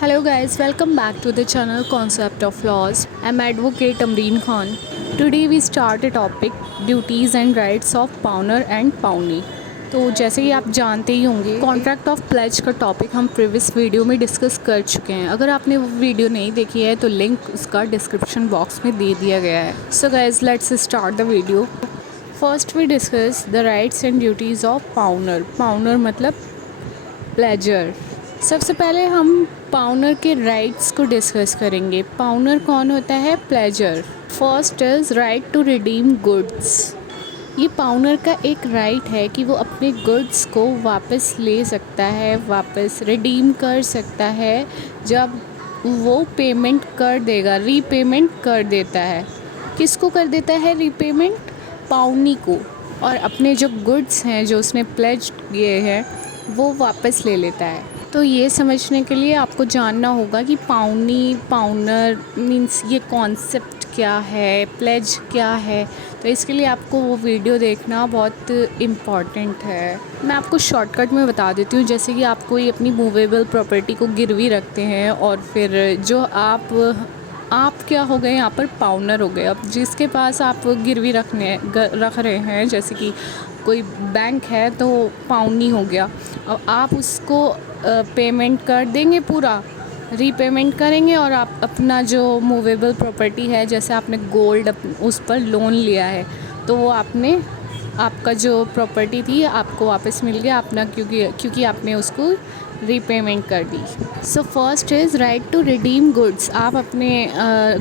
Hello guys, welcome back to the channel Concept of Laws. I'm Advocate Amreen Khan. Today we start a topic duties and rights of pawner and pawnee. तो जैसे कि आप जानते ही होंगे contract of pledge का topic हम previous video में discuss कर चुके हैं। अगर आपने वो वीडियो नहीं देखी है तो लिंक उसका डिस्क्रिप्शन बॉक्स में दे दिया गया है। So guys let's start the video. First we discuss the rights and duties of pawnor. Pawnor मतलब प्लेजर। सबसे पहले हम पाउनर के राइट्स को डिस्कस करेंगे। पाउनर कौन होता है? Pledgor. First is right to redeem goods. ये पाउनर का एक राइट है कि वो अपने गुड्स को वापस ले सकता है, वापस रिडीम कर सकता है जब वो पेमेंट कर देगा, रीपेमेंट कर देता है। किसको कर देता है रीपेमेंट? पाउनी को। और अपने जो गुड्स हैं जो उसने प्लेज किए हैं वो वापस ले लेता है। तो ये समझने के लिए आपको जानना होगा कि पाउनी पाउनर मीन्स ये कॉन्सेप्ट क्या है, प्लेज क्या है। तो इसके लिए आपको वो वीडियो देखना बहुत इम्पॉर्टेंट है। मैं आपको शॉर्टकट में बता देती हूँ। जैसे कि आप कोई अपनी मूवेबल प्रॉपर्टी को गिरवी रखते हैं और फिर जो आप क्या हो गए यहाँ पर? पाउनर हो गए। अब जिसके पास आप गिरवी रख रहे हैं, जैसे कि कोई बैंक है तो पाउनी हो गया। अब आप उसको पेमेंट कर देंगे, पूरा रीपेमेंट करेंगे और आप अपना जो मूवेबल प्रॉपर्टी है, जैसे आपने गोल्ड उस पर लोन लिया है तो वो आपका जो प्रॉपर्टी थी आपको वापस मिल गया अपना, क्योंकि आपने उसको रीपेमेंट कर दी। So first is right to redeem goods. आप अपने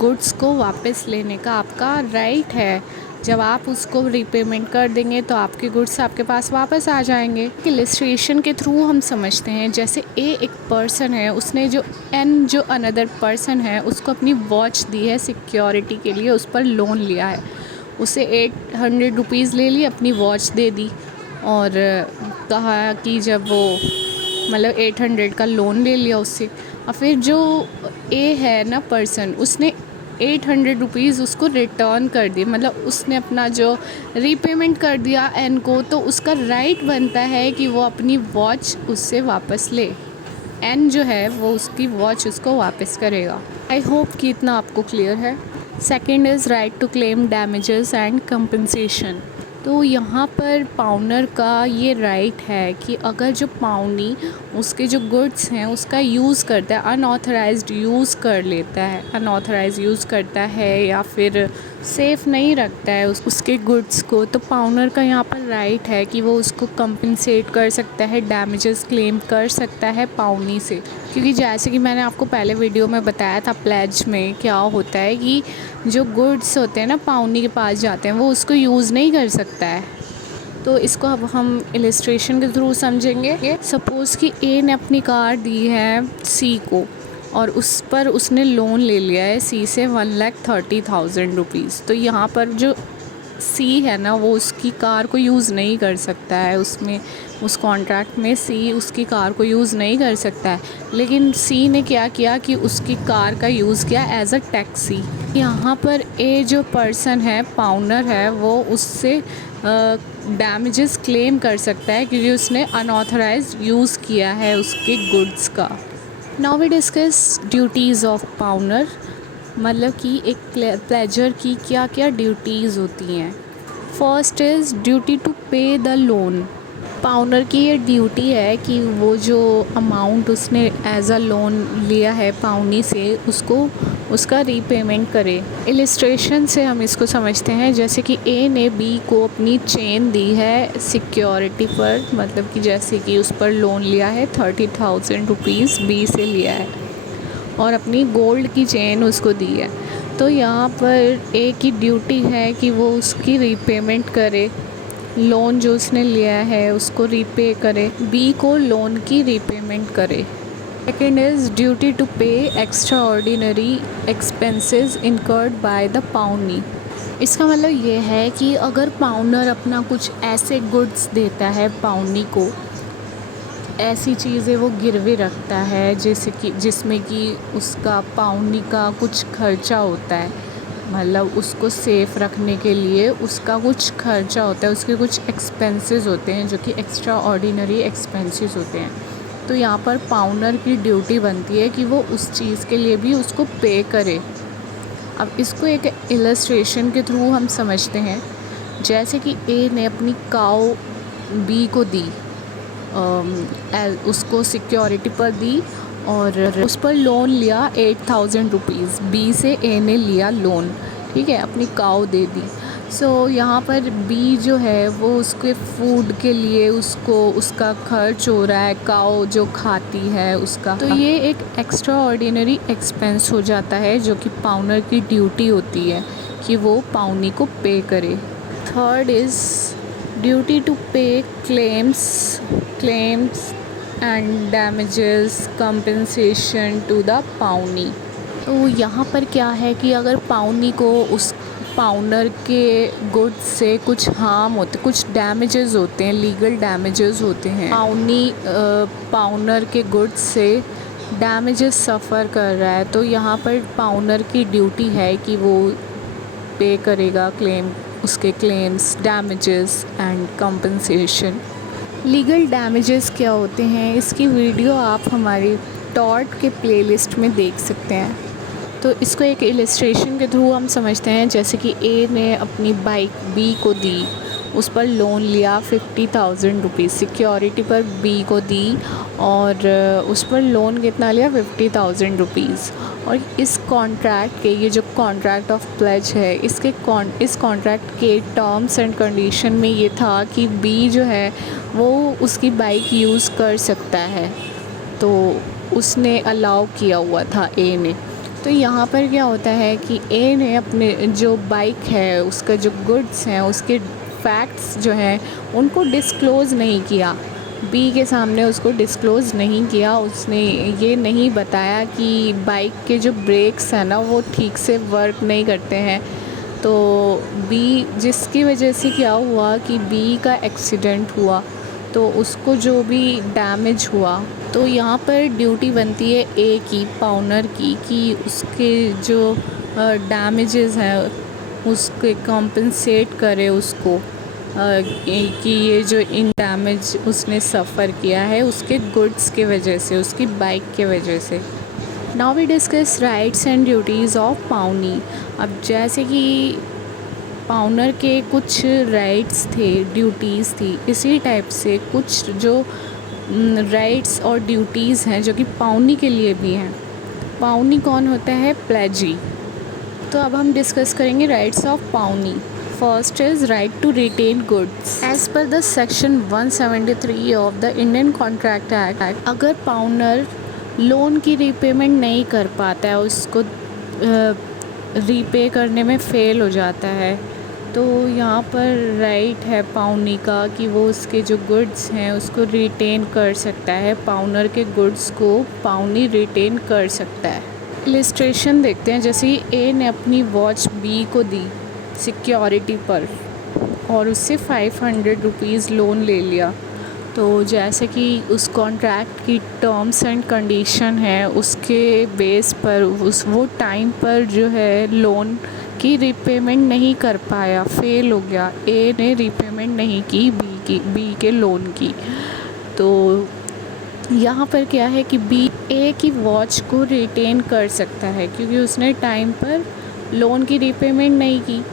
गुड्स को वापस लेने का आपका राइट है। जब आप उसको रीपेमेंट कर देंगे तो आपके गुड्स आपके पास वापस आ जाएंगे। इलिस्ट्रेशन के थ्रू हम समझते हैं। जैसे एक पर्सन है, उसने जो अनदर पर्सन है उसको अपनी वॉच दी है सिक्योरिटी के लिए, उस पर लोन लिया है। उसे 800 रुपीज़ ले ली, अपनी वॉच दे दी और कहा कि जब वो 800 का लोन ले लिया उससे, और फिर जो है ना पर्सन, उसने 800 रुपीज़ उसको रिटर्न कर दिए, उसने अपना जो रीपेमेंट कर दिया एन को। तो उसका राइट बनता है कि वो अपनी वॉच उससे वापस ले। एन जो है वो उसकी वॉच उसको वापस करेगा। आई होप कि इतना आपको क्लियर है। Second is right to claim damages and compensation. तो यहाँ पर पाउनर का ये राइट है कि अगर जो पाउनी उसके जो गुड्स हैं उसका यूज़ करता है, अनऑथराइज्ड यूज़ कर लेता है, अनऑथराइज्ड यूज़ करता है या फिर सेफ़ नहीं रखता है उसके गुड्स को, तो पाउनर का यहाँ पर राइट है कि वो उसको कंपनसेट कर सकता है, डैमेजेस क्लेम कर सकता है पाउनी से। क्योंकि जैसे कि मैंने आपको पहले वीडियो में बताया था, प्लेज में क्या होता है कि जो गुड्स होते हैं ना पाउनी के पास जाते हैं, वो उसको यूज़ नहीं कर सकता है। तो इसको अब हम इलिस्ट्रेशन के थ्रू समझेंगे। सपोज़ कि ए ने अपनी कार दी है सी को और उस पर उसने लोन ले लिया है सी से 1,30,000 रुपीज़। तो यहाँ पर जो सी है ना वो उसकी कार को यूज़ नहीं कर सकता है, उसमें उस कॉन्ट्रैक्ट में सी उसकी कार को यूज़ नहीं कर सकता है। लेकिन सी ने क्या किया कि उसकी कार का यूज़ किया एज अ टैक्सी। यहाँ पर ए जो पर्सन है, पाउनर है, वो उससे डैमेजेस क्लेम कर सकता है क्योंकि उसने अनऑथराइज्ड यूज़ किया है उसके गुड्स का। Now we discuss duties of pawnor. कि एक प्लेजर की क्या क्या ड्यूटीज़ होती हैं। First is duty to pay the loan. Pawnor की ये ड्यूटी है कि वो जो अमाउंट उसने एज अ लोन लिया है पाउनी से उसको उसका रीपेमेंट करे। इलिस्ट्रेशन से हम इसको समझते हैं। जैसे कि ए ने बी को अपनी चेन दी है सिक्योरिटी पर, कि जैसे कि उस पर लोन लिया है 30,000 रुपीज़ बी से लिया है और अपनी गोल्ड की चेन उसको दी है। तो यहाँ पर ए की ड्यूटी है कि वो उसकी रीपेमेंट करे, लोन जो उसने लिया है उसको रीपे करे, बी को लोन की रीपेमेंट करे। Second is duty to pay extraordinary expenses incurred by the pawnee. इसका मतलब ये है कि अगर पाउनर अपना कुछ ऐसे गुड्स देता है पाउनी को, ऐसी चीज़ें वो गिरवी रखता है जैसे कि जिसमें कि उसका पाउनी का कुछ खर्चा होता है, उसको सेफ़ रखने के लिए उसका कुछ खर्चा होता है, उसके कुछ एक्सपेंसेस होते हैं जो कि एक्स्ट्रा ऑर्डिनरी एक्सपेंसेस होते हैं। तो यहाँ पर पाउनर की ड्यूटी बनती है कि वो उस चीज़ के लिए भी उसको पे करे। अब इसको एक इलस्ट्रेशन के थ्रू हम समझते हैं। जैसे कि ए ने अपनी काऊ बी को दी, उसको सिक्योरिटी पर दी और उस पर लोन लिया 8,000 रुपीज़। बी से ए ने लिया लोन, ठीक है, अपनी काऊ दे दी। यहाँ पर बी जो है वो उसके फूड के लिए उसका खर्च हो रहा है, काऊ जो खाती है उसका, तो ये एक एक्स्ट्रा ऑर्डिनरी एक्सपेंस हो जाता है जो कि पाउनर की ड्यूटी होती है कि वो पाउनी को पे करे। Third is duty to pay claims and damages compensation to the pawnee. तो यहाँ पर क्या है कि अगर पाउनी को उस पाउनर के गुड्स से कुछ हार्म होते, कुछ डैमेजेस होते हैं, लीगल डैमेजेस होते हैं, पाउनर के गुड्स से डैमेजेस सफ़र कर रहा है, तो यहाँ पर पाउनर की ड्यूटी है कि वो पे करेगा उसके claims, damages and compensation. Legal damages क्या होते हैं, इसकी वीडियो आप हमारी टॉट के प्लेलिस्ट में देख सकते हैं। तो इसको एक इलस्ट्रेशन के थ्रू हम समझते हैं। जैसे कि ए ने अपनी बाइक बी को दी, उस पर लोन लिया 50,000 रुपीज़, सिक्योरिटी पर बी को दी और उस पर लोन कितना लिया 50,000 रुपीज़। और इस कॉन्ट्रैक्ट के, ये जो कॉन्ट्रैक्ट ऑफ प्लेज है, इस कॉन्ट्रैक्ट के टर्म्स एंड कंडीशन में ये था कि बी जो है वो उसकी बाइक यूज़ कर सकता है, तो उसने अलाउ किया हुआ था ए ने। तो यहाँ पर क्या होता है कि ए ने अपने जो बाइक है, उसका जो गुड्स हैं, उसके फैक्ट्स जो हैं उनको डिस्क्लोज़ नहीं किया, बी के सामने उसको डिस्क्लोज़ नहीं किया। उसने ये नहीं बताया कि बाइक के जो ब्रेक्स हैं ना वो ठीक से वर्क नहीं करते हैं। तो बी, जिसकी वजह से क्या हुआ कि बी का एक्सीडेंट हुआ, तो उसको जो भी डैमेज हुआ, तो यहाँ पर ड्यूटी बनती है ए की, पाउनर की, कि उसके जो डैमेजेस हैं उसके कॉम्पनसेट करे उसको, कि ये जो इन डैमेज उसने सफ़र किया है उसके गुड्स के वजह से, उसकी बाइक के वजह से। Now we discuss rights and duties of pawnee. अब जैसे कि पाउनर के कुछ राइट्स थे, ड्यूटीज़ थी, इसी टाइप से कुछ जो राइट्स और ड्यूटीज़ हैं जो कि पाउनी के लिए भी हैं। पाउनी कौन होता है? प्लेजी। तो अब हम डिस्कस करेंगे rights of pawnee. First is right to retain goods. As per the section 173 of the Indian contract act, अगर पाउनर लोन की रीपेमेंट नहीं कर पाता है, उसको रीपे करने में फ़ेल हो जाता है, तो यहाँ पर राइट है पाउनी का कि वो उसके जो गुड्स हैं उसको रिटेन कर सकता है। पाउनर के गुड्स को पाउनी रिटेन कर सकता है। इलस्ट्रेशन देखते हैं। जैसे ए ने अपनी वॉच बी को दी सिक्योरिटी पर और उससे 500 रुपीज़ लोन ले लिया, तो जैसे कि उस कॉन्ट्रैक्ट की टर्म्स एंड कंडीशन है उसके बेस पर वो टाइम पर जो है लोन की रीपेमेंट नहीं कर पाया, फ़ेल हो गया, ए ने रीपेमेंट नहीं की बी के लोन की। तो यहाँ पर क्या है कि बी ए की वॉच को रिटेन कर सकता है क्योंकि उसने टाइम पर लोन की रीपेमेंट नहीं की।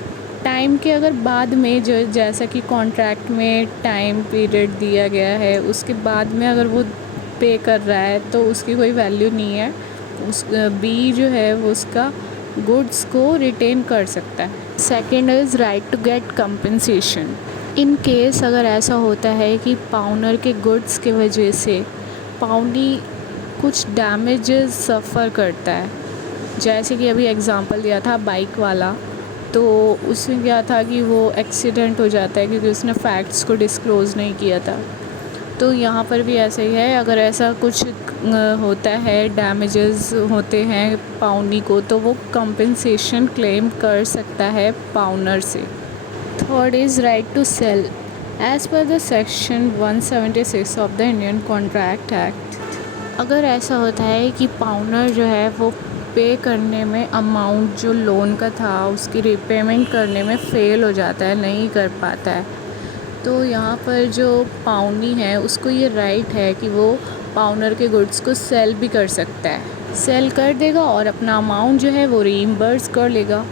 टाइम के अगर बाद में, जो जैसा कि कॉन्ट्रैक्ट में टाइम पीरियड दिया गया है, उसके बाद में अगर वो पे कर रहा है तो उसकी कोई वैल्यू नहीं है। उस बी जो है वो उसका गुड्स को रिटेन कर सकता है। Second is right to get compensation. In case अगर ऐसा होता है कि पाउनर के गुड्स के वजह से पाउनी कुछ डैमेजेस सफ़र करता है, जैसे कि अभी एग्ज़ाम्पल दिया था बाइक वाला, तो उसमें क्या था कि वो एक्सीडेंट हो जाता है क्योंकि उसने फैक्ट्स को डिस्क्लोज़ नहीं किया था। तो यहाँ पर भी ऐसे ही है, अगर ऐसा कुछ होता है, डैमेजेस होते हैं पाउनी को, तो वो कंपनसेशन क्लेम कर सकता है पाउनर से। Third is right to sell. As per the section 176 of the Indian contract act, अगर ऐसा होता है कि पाउनर जो है वो पे करने में, अमाउंट जो लोन का था उसकी रीपेमेंट करने में फ़ेल हो जाता है, नहीं कर पाता है, तो यहाँ पर जो पाउनी है उसको ये राइट है कि वो पाउनर के गुड्स को सेल भी कर सकता है, सेल कर देगा और अपना अमाउंट जो है वो रीइम्बर्स कर लेगा।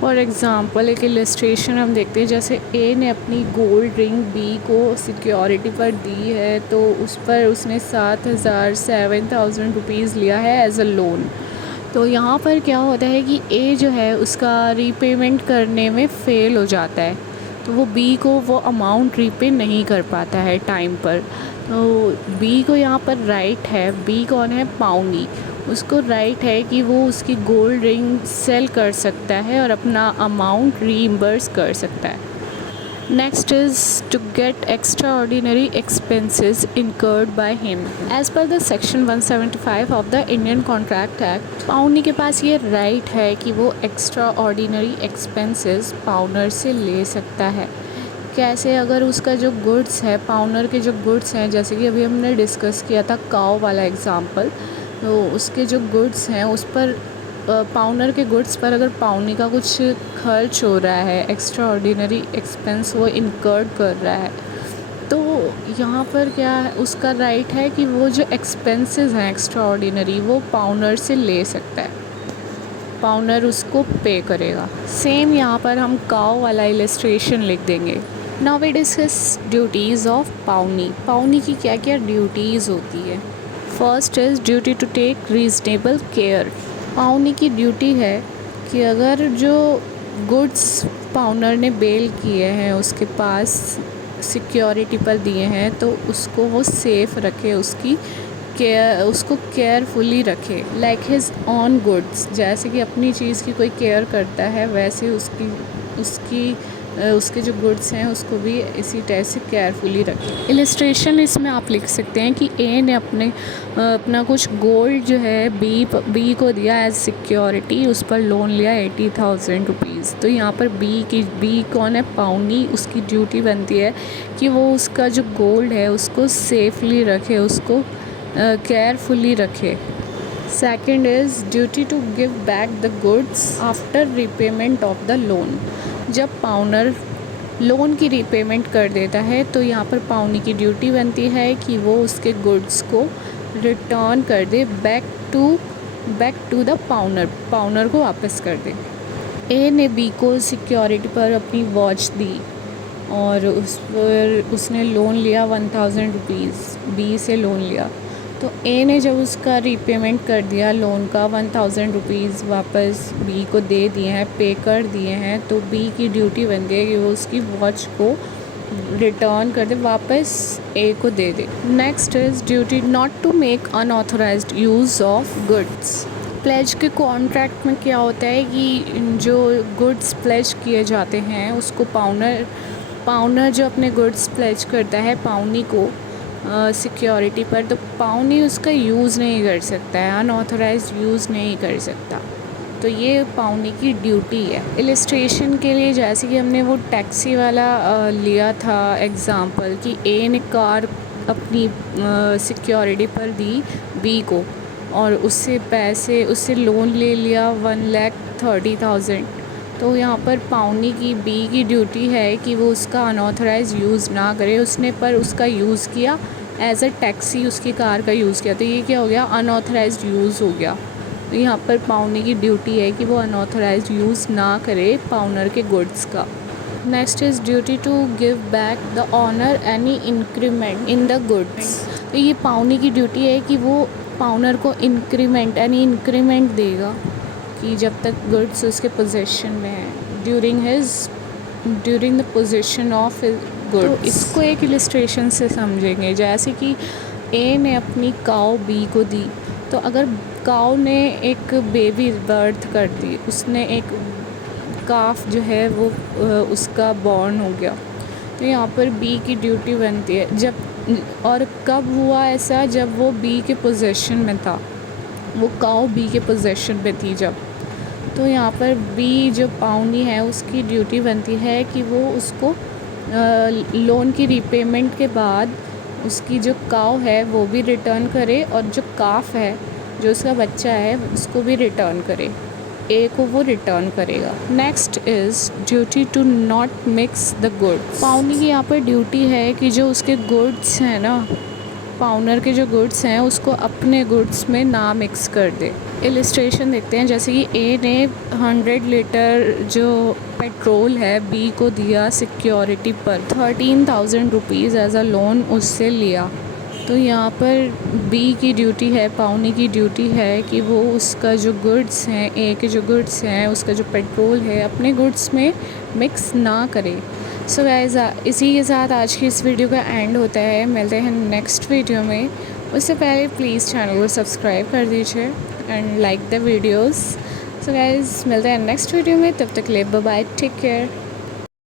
फॉर एग्ज़ाम्पल एक इलस्ट्रेशन हम देखते हैं, जैसे ए ने अपनी गोल्ड रिंग बी को सिक्योरिटी पर दी है, तो उस पर उसने 7,000 रुपीज़ लिया है एज अ लोन। तो यहाँ पर क्या होता है कि ए जो है उसका रीपेमेंट करने में फ़ेल हो जाता है, तो वो बी को वो अमाउंट रीपे नहीं कर पाता है टाइम पर। तो बी को यहाँ पर राइट है, बी कौन है, पाउनी, उसको राइट है कि वो उसकी गोल्ड रिंग सेल कर सकता है और अपना अमाउंट रीइम्बर्स कर सकता है। Next is to get extraordinary expenses incurred by him as per the section 175 of the Indian contract act. Pawnee के पास ये राइट है कि वो एक्स्ट्रा ऑर्डिनरी एक्सपेंसेस पाउनर से ले सकता है। कैसे, अगर उसका जो गुड्स है, पाउनर के जो गुड्स हैं, जैसे कि अभी हमने डिस्कस किया था काऊ वाला एग्ज़ाम्पल, तो उसके जो गुड्स हैं उस पर पाउनर के गुड्स पर अगर पाउनी का कुछ खर्च हो रहा है, एक्स्ट्रा ऑर्डिनरी एक्सपेंस वो इनकर्ड कर रहा है, तो यहाँ पर क्या है, उसका राइट है कि वो जो एक्सपेंसेस हैं एक्स्ट्रा ऑर्डिनरी वो पाउनर से ले सकता है, पाउनर उसको पे करेगा। सेम यहाँ पर हम काऊ वाला इलस्ट्रेशन लिख देंगे। Now we discuss duties of pawnee. Pawnee की क्या क्या ड्यूटीज़ होती है। First is duty to take reasonable care. Pawnee की ड्यूटी है कि अगर जो गुड्स पाउनर ने बेल किए हैं, उसके पास सिक्योरिटी पर दिए हैं, तो उसको वो सेफ़ रखे, उसकी केयर, उसको केयरफुली रखे, लाइक हिज ऑन गुड्स। जैसे कि अपनी चीज़ की कोई केयर करता है, वैसे उसके जो गुड्स हैं उसको भी इसी तरह से केयरफुली रखें। इलस्ट्रेशन इसमें आप लिख सकते हैं कि ए ने अपना कुछ गोल्ड जो है बी को दिया एज सिक्योरिटी, उस पर लोन लिया 80,000 रुपीज़। तो यहाँ पर बी कौन है, पाउनी, उसकी ड्यूटी बनती है कि वो उसका जो गोल्ड है उसको सेफली रखे, उसको केयरफुली रखे। Second is duty to give back the goods after repayment of the loan. जब पाउनर लोन की रीपेमेंट कर देता है, तो यहाँ पर पाउनी की ड्यूटी बनती है कि वो उसके गुड्स को रिटर्न कर दे बैक टू द पाउनर को वापस कर दे। ए ने बी को सिक्योरिटी पर अपनी वॉच दी और उस पर उसने लोन लिया 1,000 रुपीज़, बी से लोन लिया। तो ए ने जब उसका रीपेमेंट कर दिया लोन का 1,000 रुपीज़ वापस बी को दे दिए हैं, पे कर दिए हैं, तो बी की ड्यूटी बनती है कि वो उसकी वॉच को रिटर्न कर दे, वापस ए को दे दे। Next is duty not to make unauthorised use of goods. Pledge के कॉन्ट्रैक्ट में क्या होता है कि जो गुड्स प्लेज किए जाते हैं उसको पाउनर जो अपने गुड्स प्लेज करता है पाउनी को सिक्योरिटी पर, तो पाउनी उसका यूज़ नहीं कर सकता है, अनऑथराइज्ड यूज़ नहीं कर सकता। तो ये पाउनी की ड्यूटी है। इलस्ट्रेशन के लिए जैसे कि हमने वो टैक्सी वाला लिया था एग्ज़ाम्पल कि ए ने कार अपनी सिक्योरिटी पर दी बी को और उससे लोन ले लिया 1,30,000। तो यहाँ पर पाउनी की बी की ड्यूटी है कि वो उसका अनऑथराइज यूज़ ना करे, उसने पर उसका यूज़ किया एज अ टैक्सी, उसकी कार का यूज़ किया, तो ये क्या हो गया, अनऑथराइज्ड यूज़ हो गया। तो यहाँ पर पाउनी की ड्यूटी है कि वो अनऑथराइज्ड यूज़ ना करे पाउनर के गुड्स का। Next is duty to give back the owner any increment in the goods. तो ये पाउनी की ड्यूटी है कि वो पाउनर को एनी इंक्रीमेंट देगा कि जब तक गुड्स उसके पोजेशन में है, during the possession of goods. तो इसको एक इलस्ट्रेशन से समझेंगे, जैसे कि ए ने अपनी काऊ बी को दी, तो अगर काऊ ने एक बेबी बर्थ कर दी, उसने एक काफ जो है वो उसका बॉर्न हो गया, तो यहाँ पर बी की ड्यूटी बनती है और कब हुआ ऐसा, जब वो बी के पोजेशन में था, वो काऊ बी के पोजेशन में थी जब। तो यहाँ पर बी जो पाउनी है उसकी ड्यूटी बनती है कि वो उसको लोन की रीपेमेंट के बाद उसकी जो काऊ है वो भी रिटर्न करे और जो काफ है जो उसका बच्चा है उसको भी रिटर्न करे, ए को वो रिटर्न करेगा। Next is duty to not mix the goods. Pawnee की यहाँ पर ड्यूटी है कि जो उसके गुड्स हैं ना पाउनर के जो गुड्स हैं उसको अपने गुड्स में ना मिक्स कर दे। इलिस्ट्रेशन देखते हैं, जैसे कि ए ने 100 लीटर जो पेट्रोल है बी को दिया सिक्योरिटी पर, 13,000 रुपीज़ एज अ लोन उससे लिया। तो यहाँ पर बी की ड्यूटी है, पाउनी की ड्यूटी है कि वो उसका जो गुड्स हैं, ए के जो गुड्स हैं, उसका जो पेट्रोल है अपने गुड्स में मिक्स ना करे। सो गाइस, इसी के साथ आज की इस वीडियो का एंड होता है। मिलते हैं नेक्स्ट वीडियो में। उससे पहले प्लीज़ चैनल को सब्सक्राइब कर दीजिए and like the videos. So guys, मिलते हैं नेक्स्ट वीडियो में, तब तक के लिए बाय बाय, टेक केयर।